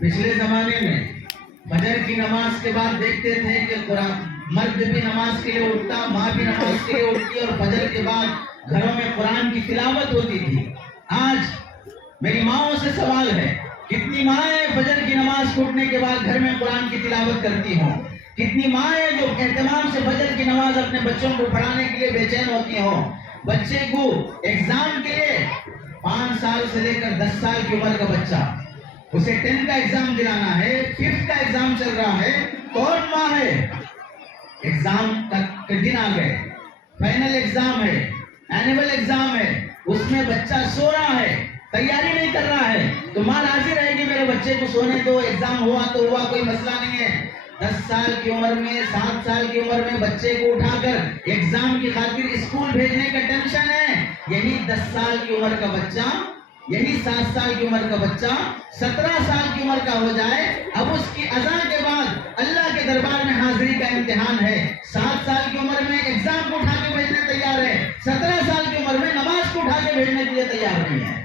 پچھلے زمانے میں فجر کی نماز کے بعد دیکھتے تھے کہ قرآن مرد بھی نماز کے لیے اٹھتا، ماں بھی نماز کے لیے اٹھتی، اور فجر کے بعد گھروں میں قرآن کی تلاوت ہوتی تھی۔ آج میری ماؤں سے سوال ہے، کتنی مائیں فجر کی نماز اٹھنے کے بعد گھر میں قرآن کی تلاوت کرتی ہوں؟ کتنی مائیں جو اہتمام سے فجر کی نماز اپنے بچوں کو پڑھانے کے لیے بے چین ہوتی ہوں؟ بچے کو ایگزام کے لیے 5 سال سے لے کر 10 سال کی عمر کا بچہ، اسے 10 کا ایگزام دلانا ہے، 5 کا ایگزام چل رہا ہے، کون ماں ہے؟ ایگزام کے دن آ گئے، فائنل ایگزام ہے، اینول ایگزام ہے، اس میں بچہ سو رہا ہے، تیاری نہیں کر رہا ہے، تو ماں راضی رہے گی میرے بچے کو سونے دو، ایگزام ہوا تو ہوا، کوئی مسئلہ نہیں ہے۔ 10 سال کی عمر میں، 7 سال کی عمر میں بچے کو اٹھا کر ایگزام کی خاطر اسکول بھیجنے کا ٹینشن ہے۔ یہی 10 سال کی عمر کا بچہ، یہی 7 سال کی عمر کا بچہ 17 سال کی عمر کا ہو جائے، اب اس کی اذان کے بعد اللہ کے دربار میں حاضری کا امتحان ہے۔ 7 سال کی عمر میں ایگزام کو اٹھا کے بھیجنے تیار ہے، 17 سال کی عمر میں نماز کو اٹھا کے بھیجنے کے لیے تیار نہیں ہے۔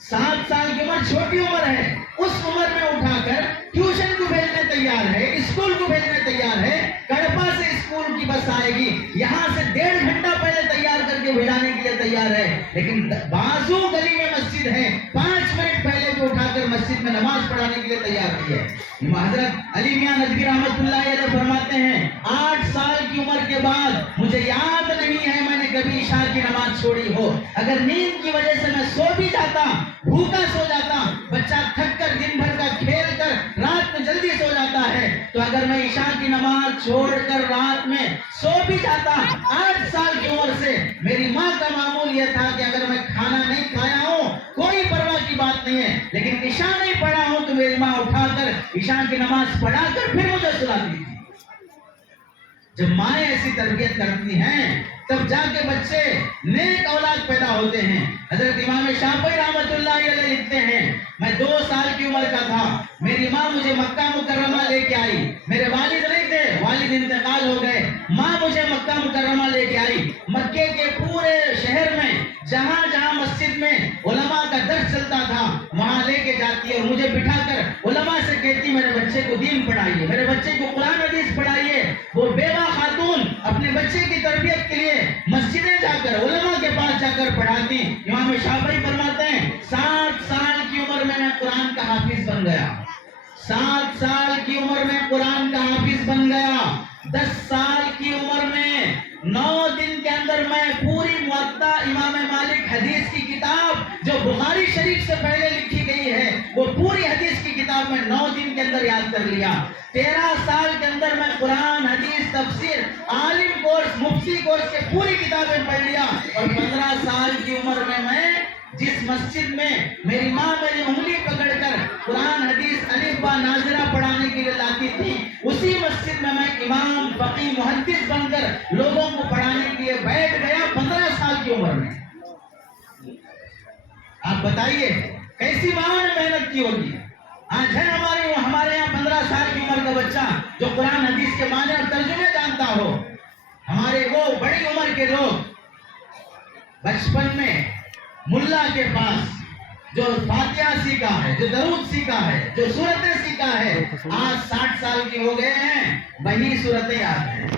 7 سال کی عمر چھوٹی عمر ہے، اس عمر میں اٹھا کر ٹیوشن کو بھیجنے تیار ہے، اسکول کو بھیجنے تیار ہے۔ کڑپا سے اسکول کی بس آئے گی، یہاں سے 1.5 گھنٹہ پہلے تیار کر کے بھیجانے کے لیے تیار ہے، لیکن بازو گلی میں مسجد ہے، 5 منٹ پہلے بھی اٹھا کر مسجد میں نماز پڑھانے کے لیے تیار نہیں ہے۔ حضرت علی میاں ندوی رحمۃ اللہ علیہ فرماتے ہیں، 8 سال کی عمر کے بعد مجھے یاد نہیں ہے میں نے کبھی عشاء کی نماز چھوڑی ہو۔ اگر نیند کی وجہ سے میں سو بھی جاتا، بھوکا سو جاتا، بچہ تھک کر دن بھر کا کھیل کر رات میں جلدی سو جاتا ہے، تو اگر میں عشاء کی نماز چھوڑ کر رات میں سو بھی جاتا، 8 سال کی عمر سے میری ماں کا معمول یہ تھا کہ اگر میں کھانا نہیں کھایا ہوں کوئی پرواہ کی بات نہیں ہے، لیکن عشاء نہیں پڑھا ہوں تو میری ماں اٹھا کر عشاء کی نماز پڑھا کر پھر مجھے سلاتی تھی۔ جب مائیں ایسی تربیت کرتی ہیں تب جا کے بچے نیک اولاد پیدا ہوتے ہیں۔ حضرت امام شافعی رحمۃ اللہ علیہ لکھتے ہیں، میں 2 سال کی عمر کا تھا، میری ماں مجھے مکہ مکرمہ لے کے آئی، میرے والد نہیں تھے، والد انتقال ہو گئے، ماں مجھے مکہ مکرمہ لے کے آئی۔ مکے کے پورے شہر میں جہاں جہاں مسجد میں علماء کا درس چلتا تھا وہاں لے کے جاتی اور مجھے بٹھا کر علماء سے کہتی میرے بچے کو دین پڑھائیے، میرے بچے کو قرآن حدیث پڑھائیے۔ وہ بیوہ خاتون اپنے بچے کی تربیت کے لیے مسجدیں جا کر علماء کے پاس جا کر پڑھاتی۔ امام شافعی فرماتے ہیں 7 سال کی عمر میں قرآن کا حافظ بن گیا، 7 سال کی عمر میں قرآن کا حافظ بن گیا، 10 سال کی عمر میں 9 دن کے اندر میں پوری موطا امام مالک حدیث کی کتاب جو بخاری شریف سے پہلے لکھی گئی ہے وہ پوری حدیث کی کتاب میں 9 دن کے اندر یاد کر لیا۔ 13 سال کے اندر میں قرآن حدیث تفسیر عالم کورس مفتی کورس کے پوری کتابیں پڑھ لیا، اور 15 سال کی عمر میں جس مسجد میں میری ماں میری انگلی پکڑ کر قرآن حدیث الف با ناظرہ پڑھانے کے لیے لاتی تھی، اسی مسجد میں میں امام فقیہ محدث بن کر لوگوں کو پڑھانے کے لیے بیٹھ گیا 15 سال کی عمر میں۔ آپ بتائیے کیسی ماں نے محنت کی ہوگی؟ آج ہے ہمارے یہاں 15 سال کی عمر کا بچہ جو قرآن حدیث کے معنی اور ترجمے جانتا ہو۔ ہمارے وہ بڑی عمر کے لوگ بچپن میں ملا کے پاس جو فاتحہ سیکھا ہے، جو درود سیکھا ہے، جو سورتیں سیکھا ہے، آج 60 سال کے ہو گئے ہیں، وہی سورتیں یاد ہیں،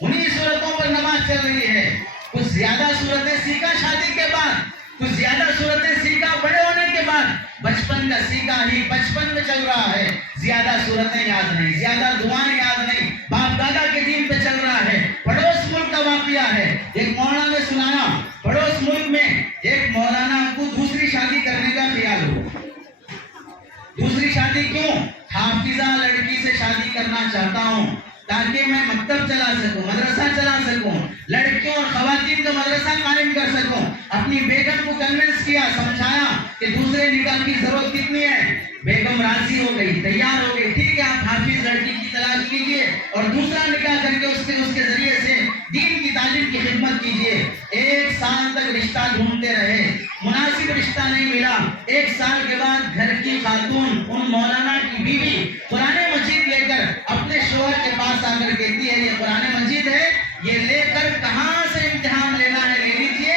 انہی سورتوں پر نماز چل رہی ہے۔ کچھ زیادہ سورتیں سیکھا شادی کے بعد، کچھ زیادہ سورتیں سیکھا بڑے ہونے کے بعد، بچپن کا سیکھا ہی بچپن میں چل رہا ہے، زیادہ سورتیں یاد نہیں، زیادہ دعائیں یاد نہیں، باپ دادا کے دین پہ چل رہا ہے۔ پڑوس ملک کا واقعہ ہے، ایک مولانا نے سنایا، پڑوس ملک میں ایک مولانا کو دوسری شادی کرنے کا خیال ہو۔ دوسری شادی کیوں؟ حافظہ لڑکی سے شادی کرنا چاہتا ہوں تاکہ میں مکتب چلا سکوں، مدرسہ چلا سکوں، لڑکیوں اور خواتین کا مدرسہ قائم کر سکوں۔ اپنی بیگم کو کنونس کیا، سمجھایا کہ دوسرے نکاح کی ضرورت کتنی ہے۔ بیگم راضی ہو گئی، تیار ہو گئی، ٹھیک ہے آپ حافظ لڑکی کی تلاش کیجئے اور دوسرا نکاح کر کے اس کے ذریعے سے دین کی تعلیم کی خدمت کیجئے۔ 1 سال تک رشتہ ڈھونڈتے رہے، مناسب رشتہ نہیں ملا۔ 1 سال کے بعد گھر کی خاتون ان مولانا کی بیوی قرآن مجید لے کر اپنے شوہر کے پاس آ کر کہتی ہے یہ قرآن مجید ہے، یہ لے کر کہاں سے امتحان لینا ہے لے لیجئے،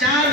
4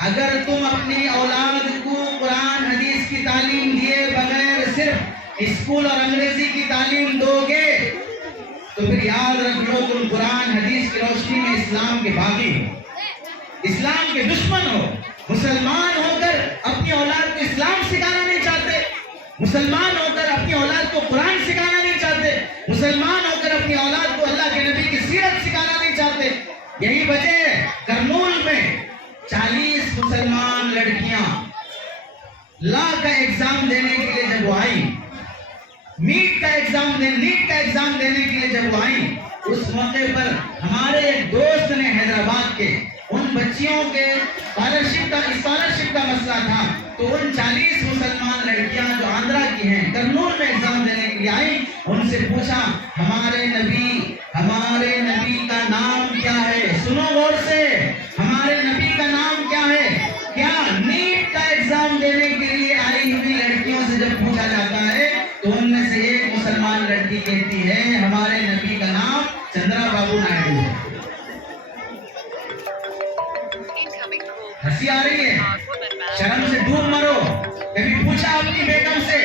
اگر تم اپنی اولاد کو قرآن حدیث کی تعلیم دیے بغیر صرف اسکول اور انگریزی کی تعلیم دو گے تو پھر یاد رکھ لو تم قرآن حدیث کی روشنی میں اسلام کے باغی ہو، اسلام کے دشمن ہو۔ مسلمان ہو کر اپنی اولاد کو اسلام سکھانا نہیں چاہتے، مسلمان ہو کر اپنی اولاد کو قرآن سکھانا نہیں چاہتے، مسلمان ہو کر اپنی اولاد کو اللہ کے نبی کی سیرت سکھانا نہیں چاہتے۔ یہی وجہ ہے کرنول میں 40 مسلمان لڑکیاں لا کا ایگزام دینے کے لیے جب وہ آئی، نیٹ کا ایگزام دینے کے لیے جب وہ آئی، اس موقع پر ہمارے ایک دوست نے حیدرآباد کے ان بچیوں کے اسکالرشپ کا مسئلہ تھا، تو ان 40 مسلمان لڑکیاں جو آندھرا کی ہیں کرنول میں ایگزام دینے کے لیے آئی، ان سے پوچھا ہمارے نبی کا نام کیا ہے؟ سنو غور سے، ہمارے نبی کا نام کیا ہے؟ کیا نیٹ کا ایگزام دینے کے لیے آئی ہوئی لڑکیوں سے جب پوچھا جاتا ہے تو ان میں سے ایک مسلمان لڑکی کہتی ہے ہمارے نبی کا نام چندرا بابو نائیڈو ہے۔ ہنسی آ رہی ہے؟ شرم سے ڈوب مرو۔ کبھی پوچھا اپنی بیٹوں سے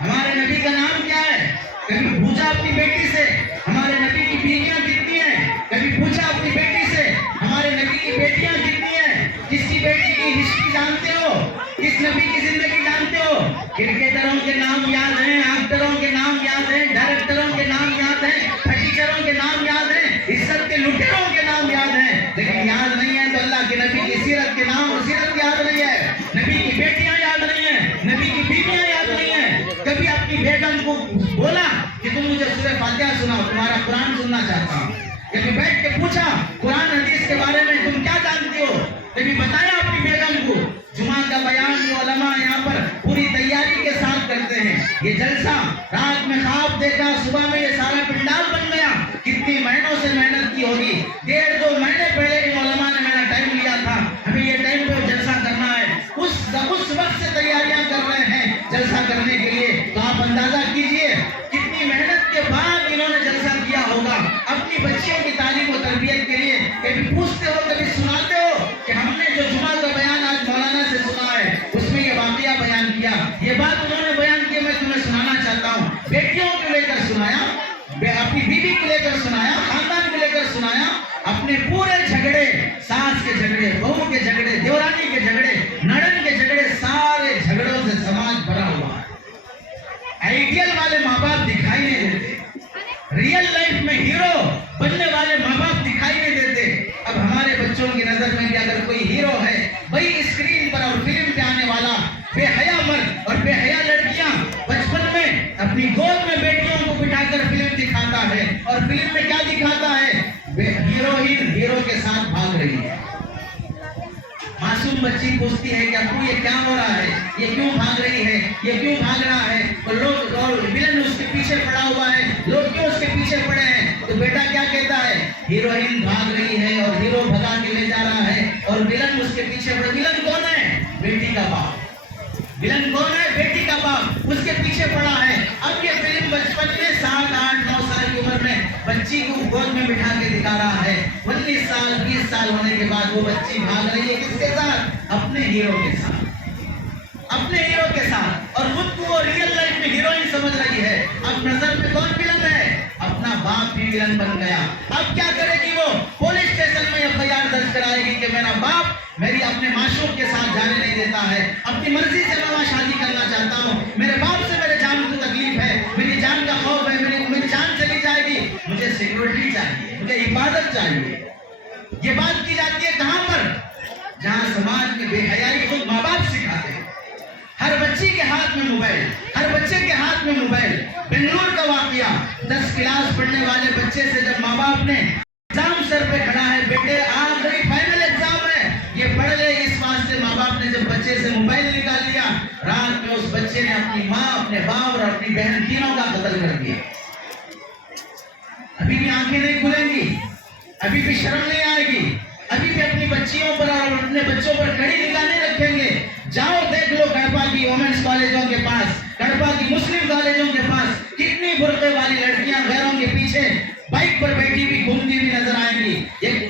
ہمارے نبی کا نام کیا ہے؟ کبھی پوچھا اپنی بیٹی سے ہمارے نبی کی بیویاں کتنی ہیں؟ کبھی پوچھا اپنی بیٹی سے ہمارے نبی کی بیٹیاں کتنی ہیں؟ کس کی بیٹی کی ہسٹری جانتے ہو؟ کس نبی کی زندگی جانتے ہو؟ کرکٹروں کے نام یاد ہیں، ایکٹروں کے نام یاد ہیں، ڈائریکٹروں کے نام یاد ہیں، ٹیچروں کے نام یاد ہیں، عزت کے لٹیروں کے نام یاد ہیں، لیکن یاد نہیں ہے تو اللہ کے نبی کی سیرت کے نام اور سیرت یاد نہیں ہے، نبی کی بیٹیاں یاد نہیں ہیں، نبی کی بیویاں یاد نہیں ہیں۔ کبھی اپنی بیگم کو بولا کہ تم مجھے سورہ فاتحہ سناؤ، تمہارا قرآن سننا چاہتا ہوں۔ کبھی بیٹھ کے پوچھا قرآن حدیث کے بارے میں تم کیا جانتی ہو؟ کبھی بتایا اپنی بیگم کو؟ جمعہ کا بیان جو علماء یہاں پر پوری تیاری کے ساتھ کرتے ہیں، یہ جلسہ رات میں خواب دیکھا، صبح میں یہ سارا پنڈال بن گیا، کتنی مہینوں سے محنت کی ہوگی، 1.5-2 مہینے پہلے ان علماء نے میرا ٹائم لیا تھا، ہمیں یہ ٹائم پہ جلسہ کرنا ہے، اس وقت سے تیاریاں کر رہے ہیں جلسہ کرنے کے لیے، تو آپ اندازہ کیجئے کتنی محنت کے بعد انہوں نے جلسہ کیا ہوگا اپنی بچیوں کی تعلیم و تربیت کے لیے۔ کبھی پوچھتے ہو، کبھی سناتے ہو کہ ہم نے جو جمعہ کا بیان آج مولانا سے سنا ہے اس میں یہ واقعہ بیان کیا، یہ بات انہوں نے بیان کی، میں تمہیں سنانا چاہتا ہوں۔ بیٹیوں کو لے کر سنایا، اپنی بیوی کو لے کر سنایا، خاندان کو لے کر سنایا، اپنے پورے جھگڑے، ساس کے جھگڑے، بہو کے جھگڑے، دیورانی کے جھگڑے، نڑن کے جھگڑے، سارے جھگڑوں سے سماج بھرا ہوا ہے۔ آئیڈیل والے ماں باپ دکھائی نہیں دیتے، ریئل لائف میں ہیرو بننے والے ماں باپ دکھائی نہیں دیتے۔ اب ہمارے بچوں کی نظر میں بھی اگر کوئی ہیرو ہے، وہی اسکرین پر اور فلم پہ آنے والا بے حیا مرد اور بے حیا لڑکیاں بچپن میں اپنی گود میں بیٹیوں کو بٹھا کر فلم دکھاتا ہے، اور فلم میں کیا دکھاتا ہے؟ ہیروئن ہیرو کے ساتھ بھاگ رہی ہے۔ معصوم بچی پوچھتی ہے کہ ابو یہ کیا ہو رہا ہے، یہ کیوں بھاگ رہی ہے، یہ کیوں بھاگ رہا ہے، اور لوگ اور ولن اس کے پیچھے پڑا ہوا ہے، لوگ کیوں اس کے پیچھے پڑے ہیں؟ تو بیٹا کیا کہتا ہے؟ ہیروئن بھاگ رہی ہے اور ہیرو بھگا کے لے جا رہا ہے اور ولن اس کے پیچھے پڑے۔ ولن کون ہے؟ بیٹی کا باپ۔ ولن کون ہے؟ بیٹی کا باپ، اس کے پیچھے پڑا ہے۔ اب یہ فلم بچپن میں 7, 8, 9 سال کی عمر میں بچی کو گود میں بٹھا کے دکھا رہا ہے، 19 سال 20 سال ہونے کے بعد وہ بچی بھاگ رہی ہے کس کے ساتھ؟ اپنے ہیرو کے ساتھ، اپنے ہیرو کے ساتھ، اور خود کو وہ ریئل لائف میں ہیروئن سمجھ رہی ہے۔ اب نظر میں کون ولن ہے؟ اپنا باپ بھی ولن بن گیا۔ اب کیا کرے گی وہ؟ پولیس اسٹیشن میں FIR درج کرائے گی کہ میرا باپ میری اپنے معشوق کے ساتھ جانے نہیں دیتا ہے، اپنی مرضی سے میں شادی کرنا چاہتا ہوں، میرے باپ سے میرے جان کو تکلیف ہے، میری جان کا خوف ہے، میری جان چلی جائے گی، مجھے سیکورٹی چاہیے، مجھے حفاظت چاہیے۔ یہ بات کی جاتی ہے کہاں پر؟ جہاں سماج میں بے حیائی خود ماں باپ سکھاتے ہیں۔ ہر بچی کے ہاتھ میں موبائل، ہر بچے کے ہاتھ میں موبائل۔ بنگلور کا واقعہ، 10 کلاس پڑھنے والے بچے سے جب ماں باپ نے ایگزام سر پہ کھڑا ہے، بیٹے آخری فائنل ایگزام ہے، یہ پڑھ لے، اس واسطے ماں باپ نے جب بچے سے موبائل نکال لیا، رات میں اس بچے نے اپنی ماں، اپنے باپ اور اپنی بہن تینوں کا قتل کر دیا۔ ابھی بھی آنکھیں نہیں کھلیں گی، ابھی بھی شرم نہیں آئے گی، ابھی بھی اپنی بچیوں پر اور اپنے بچوں پر کڑی نگاہ نہیں رکھیں گے۔ جاؤ دیکھ لو کڑپا کی وومنس کالجوں کے پاس، کڑپا کی مسلم کالجوں کے پاس کتنی برقعے والی لڑکیاں غیروں کے پیچھے بائک پر بیٹھی ہوئی گھومتی ہوئی نظر آئیں گی۔ ایک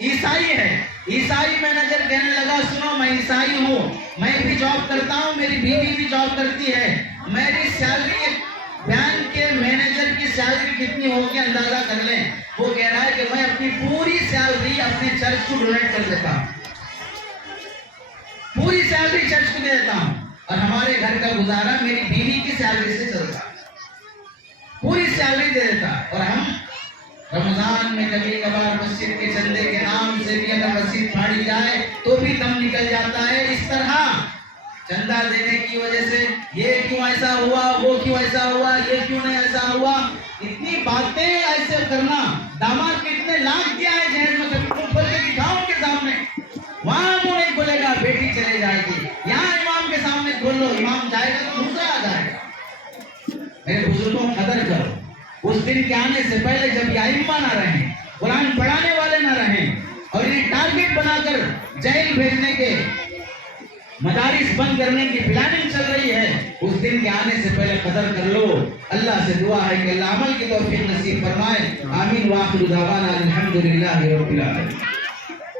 عیسائی ہے. عیسائی مینیجر کہنے لگا سنو میں عیسائی ہوں, میں بھی جاب کرتا ہوں, میری بیوی بھی جاب کرتی ہے, میری سیلری بینک کے مینیجر کی سیلری کتنی ہوگی اندازہ کر لیں. وہ کہہ رہا ہے کہ میں اپنی پوری سیلری اپنے چرچ کو ڈونیٹ کر دیتا ہوں, پوری سیلری چرچ کو دے دیتا ہوں, اور ہمارے گھر کا گزارا میری بیوی کی سیلری سے چلتا, پوری سیلری دے دیتا. اور ہم رمضان میں کبھی کبھار مسجد کے چندے کے نام سے بھی اگر مسجد پھاڑی جائے تو بھی دم نکل جاتا ہے. اس طرح چندہ دینے کی وجہ سے یہ کیوں ایسا ہوا, وہ کیوں ایسا ہوا, یہ کیوں نہیں ایسا ہوا, اتنی باتیں ایسے کرنا. داماد کے اتنے لاکھ دیا ہے جہیز میں, کبھی تم کھول کے دکھاؤ ان کے سامنے, وہاں وہ نہیں کھولے گا, بیٹی چلے جائے گی. یہاں امام کے سامنے کھول لو, امام جائے گا تو دوسرا آ جائے گا. میرے بزرگوں قدر کرو. اس دن کے آنے سے پہلے جب یہ ائمہ نہ رہیں, قرآن پڑھانے والے نہ رہیں, اور انہیں ٹارگٹ بنا کر جیل بھیجنے کے, مدارس بند کرنے کی پلاننگ چل رہی ہے, اس دن کے آنے سے پہلے قدر کر لو. اللہ سے دعا ہے کہ اللہ عمل کی توفیق نصیب فرمائے. آمین. وآخر دعوانا الحمدللہ رب العالمین.